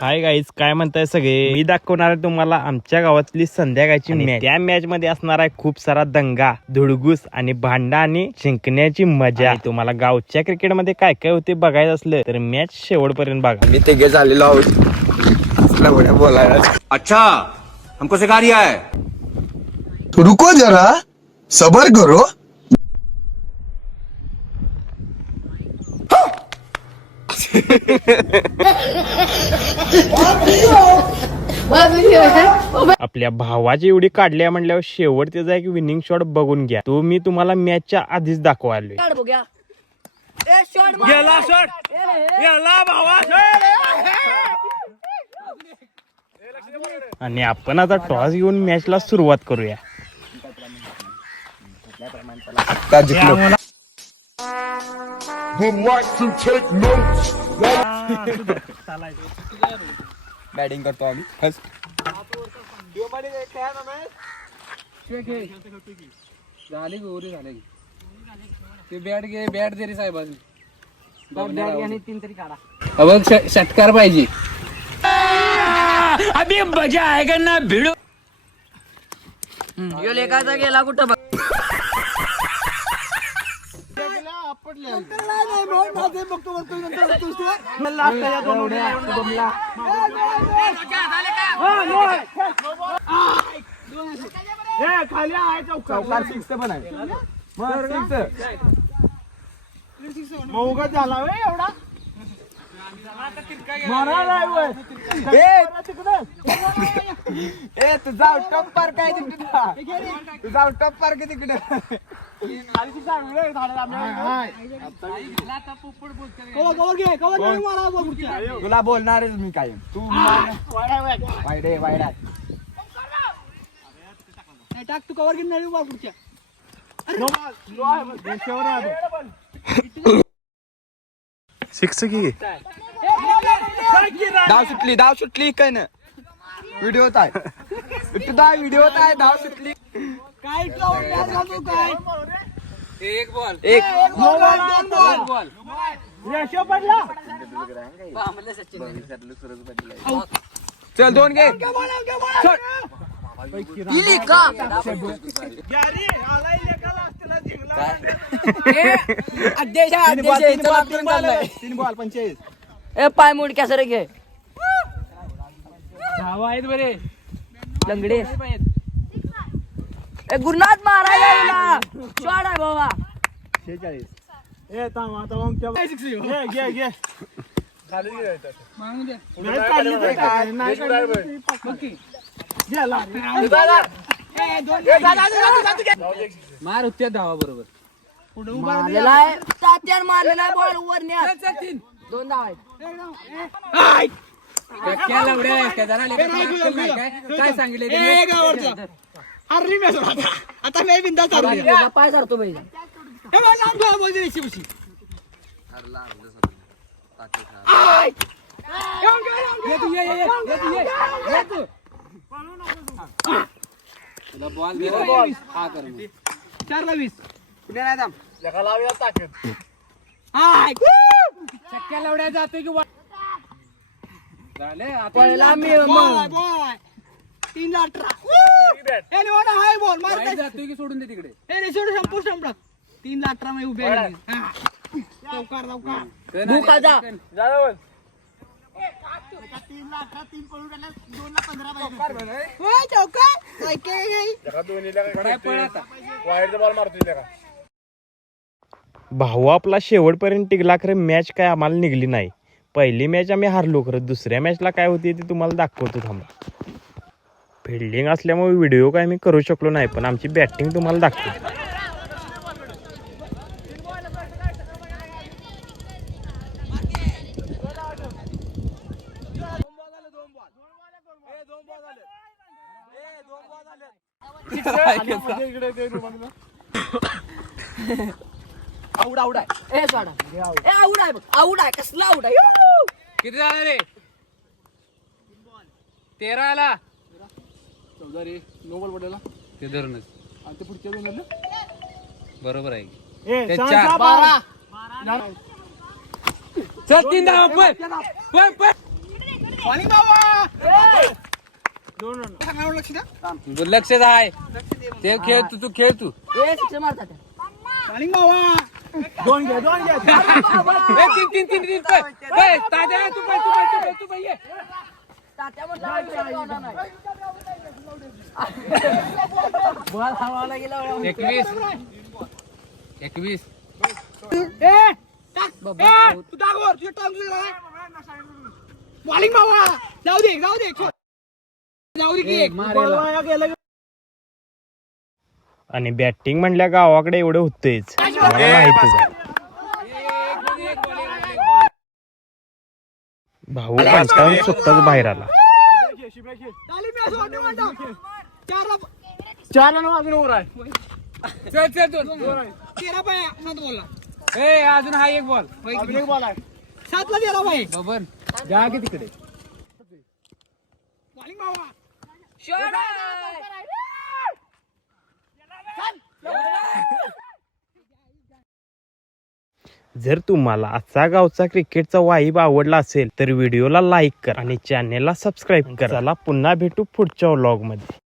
Hi guys, काय म्हणताय सगळे. मी दाखवणार आहे तुम्हाला आमच्या गावातली संध्याकाळची मॅच. त्या मॅच मध्ये असणार आहे खूप सारा दंगा, धुडगूस आणि भांडा आणि जिंकण्याची मजा. तुम्हाला गावच्या क्रिकेट मध्ये काय काय होते बघायचं असलं तर मॅच शेवटपर्यंत बघा. मी ते झालेलो आहोत बोलायला. अच्छा, हमको सिखा रिया है. रुको जरा सबर करो. आपल्या भावाची एवढी काढल्या म्हणल्यावर शेवट त्याचा एक विनिंग शॉट बघून घ्या. तो मी तुम्हाला मॅचच्या आधीच दाखवालोय. आणि आपण आता टॉस घेऊन मॅचला सुरुवात करूया. बॅटिंग करतो आम्ही. झाले गोरी झाले ते बॅट घे, बॅट दे रे साहेब. तीन तरी काढा. बघ षटकार पाहिजे. अभी मजा आएगा ना भिड़ो. यो लेखाचा गेला कुठं बघ. तुझा टॉप पार्क काय तिकडे, तुझा टॉप पार्क तिकडे. तुला बोलणारच मी कायम. तू वाईडे वाईडा टाक तू कवर घेऊन नाही पुढच्या. सिक्स की धाव सुटली काय ना. व्हिडिओ आहे तुझा, व्हिडिओ आहे. धाव सुटली. काय एक बॉल एक बॉल चल दोन घे. तीन बॉल 45. ए पाय मुड कॅसर घे. धावा आहेत बरे लंगडे. ए गुरुनाथ मारा शॉट आहे बाबा. 46. मार होत्या धावा बरोबर. मारलेला आहे तात्यान, मारलेला आहे बॉल वर न्या. 2 धाव आहेत. काय सांगितले आता मी बिंदा पाय करतो बाई. बॉल 4ला 20. पुढे नाही थांब. चक्क्या लवड्या जातोय की झाले. पहिला मी 3ला 18 बॉल जातोय की सोडून दे तिकडे. 3ला 18 मध्ये उभे भूकाचा. भाऊ आपला शेवटपर्यंत टिकला, खरं मॅच काय आम्हाला निघली नाही. पहिली मॅच आम्ही हारलो, खरं दुसऱ्या मॅचला काय होती ते तुम्हाला दाखवतो थांबा. फिल्डिंग असल्यामुळे व्हिडिओ काय मी करू शकलो नाही, पण आमची बॅटिंग तुम्हाला दाखवतो. आऊट आहे. ए सोडा. ए आऊट आहे बघ. आऊट आहे. कसला आऊट आहे. किती झाला रे? 13ला 14 रे. 9 बॉल पडलेला ते धरूनच. आणि ते पुढच्या दोन बरोबर आहे. ते 4 12 चल 3 धावा. पण दुर्लक्षच आहे ते खेळ तू खेळ तू ए शिक्षण मारतात तीन तात्या तू पाय ये. तात्या म्हटलं बॉल हवाला गेला 21 आणि बॅटिंग म्हणल्या गावाकडे एवढं होतंच मला माहितीच आहे. भाऊ कंटाळून स्वतःच बाहेर आला. अजून हा एक बॉल बबन जा की तिकडे जर तुम्हाला आजचा गावचा क्रिकेटचा वाईब आवडला असेल तर व्हिडिओला लाईक करा आणि चॅनेलला सबस्क्राईब करा. चला पुन्हा भेटू पुढच्या व्लॉग मध्ये.